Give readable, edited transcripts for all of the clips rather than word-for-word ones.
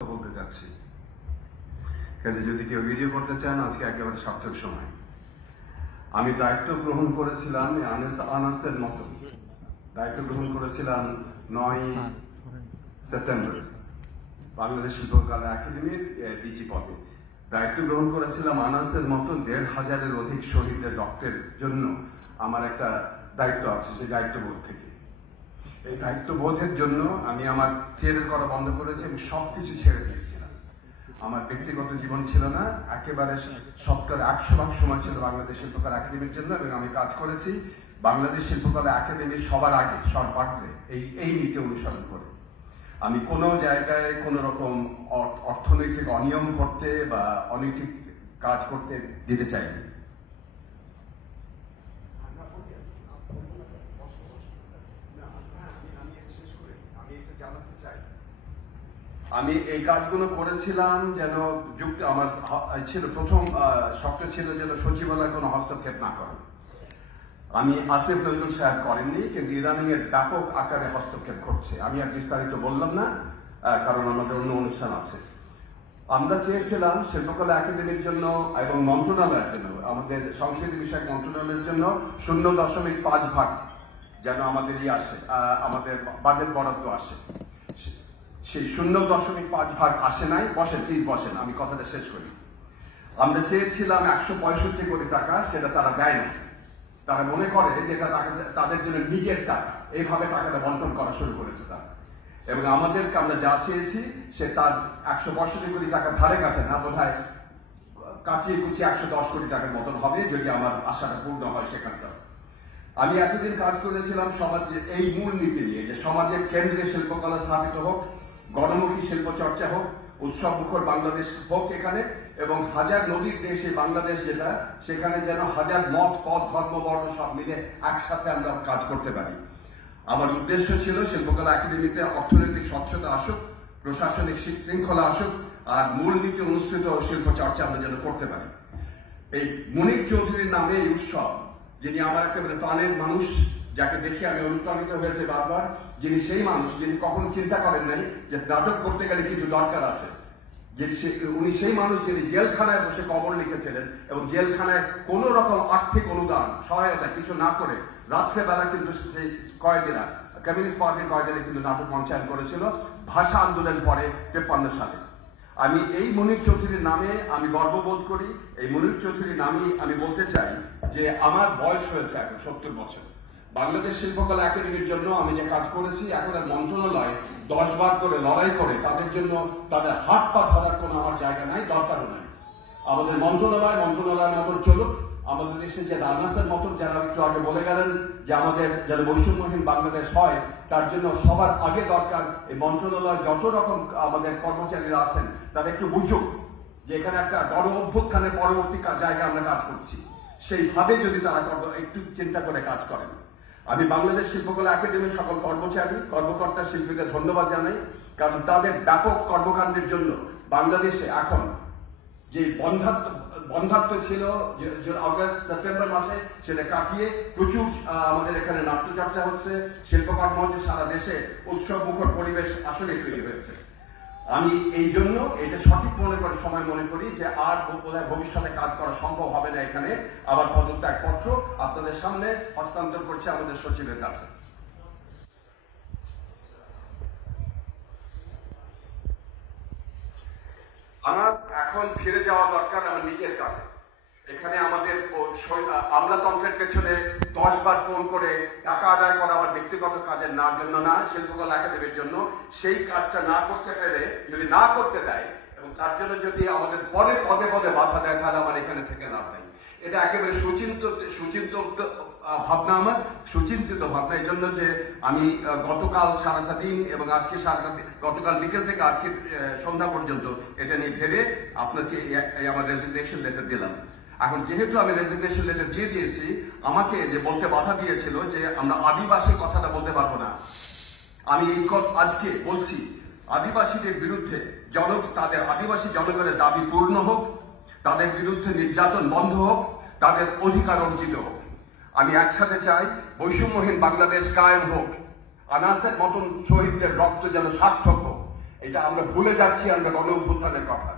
বলতে যাচ্ছি, কাজে যদি কেউ ভিডিও করতে চান আজকে একেবারে সার্থক সময়। আমি দায়িত্ব গ্রহণ করেছিলাম আনাসের মতো, দায়িত্ব গ্রহণ করেছিলাম 9 সেপ্টেম্বর বাংলাদেশ শিল্পকলা একাডেমির ডিজি পদে। দায়িত্ব গ্রহণ করেছিলাম আনাসের মতো 1,500-এর অধিক শহীদের রক্তের জন্য। আমার একটা দায়িত্ব আছে, সেই দায়িত্ববোধ থেকে, এই দায়িত্ববোধের জন্য আমি আমার থিয়েটার করা বন্ধ করেছি এবং সবকিছু ছেড়ে দিয়েছিলাম। আমার ব্যক্তিগত জীবন ছিল না, একেবারে শতকরা 100% সময় ছিল বাংলাদেশ শিল্পকলা একাডেমির জন্য। এবং আমি কাজ করেছি বাংলাদেশ শিল্পকলা একাডেমির সবার আগে, সর্বাগ্রে এই নীতি অনুসরণ করে। আমি কোনো জায়গায় কোনো রকম অর্থনৈতিক অনিয়ম করতে বা অনৈতিক কাজ করতে দিতে চাইনি। আমি এই কাজগুলো করেছিলাম যেন যুক্তি আমার ছিল, প্রথম শর্ত ছিল যেন সচিবালয় কোনো হস্তক্ষেপ না করে। আমি আসিফ নজরুল সাহেব করেননি, কিন্তু ইদানিং এর ব্যাপক আকারে হস্তক্ষেপ করছে। আমি আর বিস্তারিত বললাম না, কারণ আমাদের অন্য অনুষ্ঠান আছে। আমরা চেয়েছিলাম শিল্পকলা একাডেমির জন্য এবং মন্ত্রণালয়ের জন্য, আমাদের সংস্কৃতি বিষয়ক মন্ত্রণালয়ের জন্য 0.5% যেন আমাদের আসে, আমাদের বাজেট বরাদ্দ আসে। সেই 0.5% আসে নাই। বসেন প্লিজ, বসেন, আমি কথাটা শেষ করি। আমরা চেয়েছিলাম 165 কোটি টাকা, সেটা তারা দেয় না। তারা মনে করে যে এটা তাদের জন্য নিজের টাকা, এইভাবে টাকাটা বন্টন করা শুরু করেছে তারা। এবং আমাদেরকে আমরা যা চেয়েছি সে তার 165 কোটি টাকা ধারে কাছে না, বোধহয় কাচিয়ে কুচিয়ে 110 কোটি টাকার মতন হবে, যদি আমার আশাটা পূর্ণ হয় সেখানটা। আমি এতদিন কাজ করেছিলাম সমাজে এই মূল নীতি নিয়ে, যে সমাজের কেন্দ্রে শিল্পকলা স্থাপিত হোক, গণমুখী শিল্প চর্চা হোক, উৎসব মুখর বাংলাদেশ হোক এখানে, এবং হাজার নদীর দেশে বাংলাদেশ যেটা, সেখানে যেন হাজার মত পথ ধর্ম বর্ণ সব মিলে একসাথে আমরা কাজ করতে পারি। আমার উদ্দেশ্য ছিল শিল্পকলা একাডেমিতে অর্থনৈতিক স্বচ্ছতা আসুক, প্রশাসনিক শৃঙ্খলা আসুক, আর মূলনীতি অনুসৃত শিল্প চর্চা আমরা যেন করতে পারি। এই মুনির চৌধুরীর নামে এই উৎসব, যিনি আমার একেবারে প্রাণের মানুষ, যাকে দেখে আমি অনুপ্রাণিত হয়েছে বারবার, যিনি সেই মানুষ যিনি কখনো চিন্তা করেন নাই যে নাটক করতে গেলে কিছু দরকার আছে, উনি সেই মানুষ যিনি জেলখানায় বসে কবর লিখেছিলেন এবং জেলখানায় কোন রকম আর্থিক অনুদান সহায়তা কিছু না করে রাত্রেবেলা কিন্তু সেই কয়েদিরা, কমিউনিস্ট পার্টির কয়েদিরা কিন্তু নাটক মঞ্চায়ন করেছিল ভাষা আন্দোলন পরে 53 সালে। আমি এই মুনির চৌধুরীর নামে আমি গর্ববোধ করি। এই মুনির চৌধুরীর নামে আমি বলতে চাই যে আমার বয়স হয়েছে এখন 70 বছর। বাংলাদেশ শিল্পকলা একাডেমির জন্য আমি যে কাজ করেছি, এখন আর মন্ত্রণালয় 10 বার করে লড়াই করে তাদের জন্য তাদের হাত পা ধরার কোনো আমার জায়গা নাই, দরকারও নাই। আমাদের মন্ত্রণালয়ের মতন চলুক। আমাদের দেশে যে আনাসের মতন, যারা একটু আগে বলে গেলেন যে আমাদের যেন বৈষম্যহীন বাংলাদেশ হয়, তার জন্য সবার আগে দরকার এই মন্ত্রণালয় যত রকম আমাদের কর্মচারীরা আছেন তারা একটু বুঝুক যে এখানে একটা গণ অভ্যুত্থানের পরবর্তী জায়গায় আমরা কাজ করছি। সেইভাবে যদি তারা একটু চিন্তা করে কাজ করেন। আমি বাংলাদেশ শিল্পকলা একাডেমির সকল কর্মচারী, কর্মকর্তা, শিল্পীদের ধন্যবাদ জানাই, কারণ তাদের ব্যাপক কর্মকাণ্ডের জন্য বাংলাদেশে এখন যে বন্ধাত্ম ছিল অগস্ট সেপ্টেম্বর মাসে, সেটা কাটিয়ে প্রচুর আমাদের এখানে নাট্যচর্চা হচ্ছে, শিল্পকর্ম হচ্ছে, সারা দেশে উৎসব মুখর পরিবেশ আসলে তৈরি হয়েছে। আমি এই জন্য এটা সঠিক সময় মনে করি যে আর বোধহয় ভবিষ্যতে কাজ করা সম্ভব হবে না এখানে। আবার পদত্যাগপত্র আপনাদের সামনে হস্তান্তর করছে আমাদের সচিবের কাছে। আমার এখন ফিরে যাওয়া দরকার আমার নিজের কাছে। এখানে আমাদের আমলাতন্ত্রের পেছনে 10 বার ফোন করে টাকা আদায় করা আমার ব্যক্তিগত কাজের না জন্য না, শিল্পকলা একাডেমির জন্য। সেই কাজটা না করতে পেরে যদি না করতে দেয় এবং তার জন্য যদি আমাদের পদে পদে বাধা দেয়, তাহলে আমার এখানে থেকে লাভ নেই। এটা একেবারে সুচিন্তিত ভাবনা, আমার সুচিন্তিত ভাবনা। এই জন্য যে আমি গতকাল সারাটা দিন এবং আজকে গতকাল বিকেল থেকে আজকে সন্ধ্যা পর্যন্ত এটা নিয়ে ভেবে আপনাকে আমার রেজিগনেশন লেটার দিলাম। এখন যেহেতু আমি রেজিগনেশন লেটার দিয়ে দিয়েছি, আমাকে যে বলতে বাধা দিয়েছিল যে আমরা আদিবাসী কথাটা বলতে পারবো না, আমি এই আজকে বলছি আদিবাসীদের বিরুদ্ধে তাদের আদিবাসী জনগণের দাবি পূর্ণ হোক, তাদের বিরুদ্ধে নির্যাতন বন্ধ হোক, তাদের অধিকার অর্জিত হোক। আমি একসাথে চাই বৈষম্যহীন বাংলাদেশ কায়েম হোক, আনাসের মতন শহীদদের রক্ত যেন সার্থক হোক। এটা আমরা ভুলে যাচ্ছি আমরা গণ অভ্যুত্থানের কথা।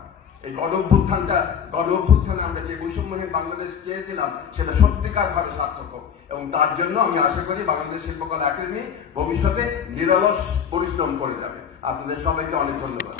এই গণ অভ্যুত্থানে আমরা যে বৈষম্যহীন বাংলাদেশ চেয়েছিলাম সেটা সত্যিকার ভাবে সার্থক হোক, এবং তার জন্য আমি আশা করি বাংলাদেশ শিল্পকলা একাডেমি ভবিষ্যতে নিরলস পরিশ্রম করে যাবে। আপনাদের সবাইকে অনেক ধন্যবাদ।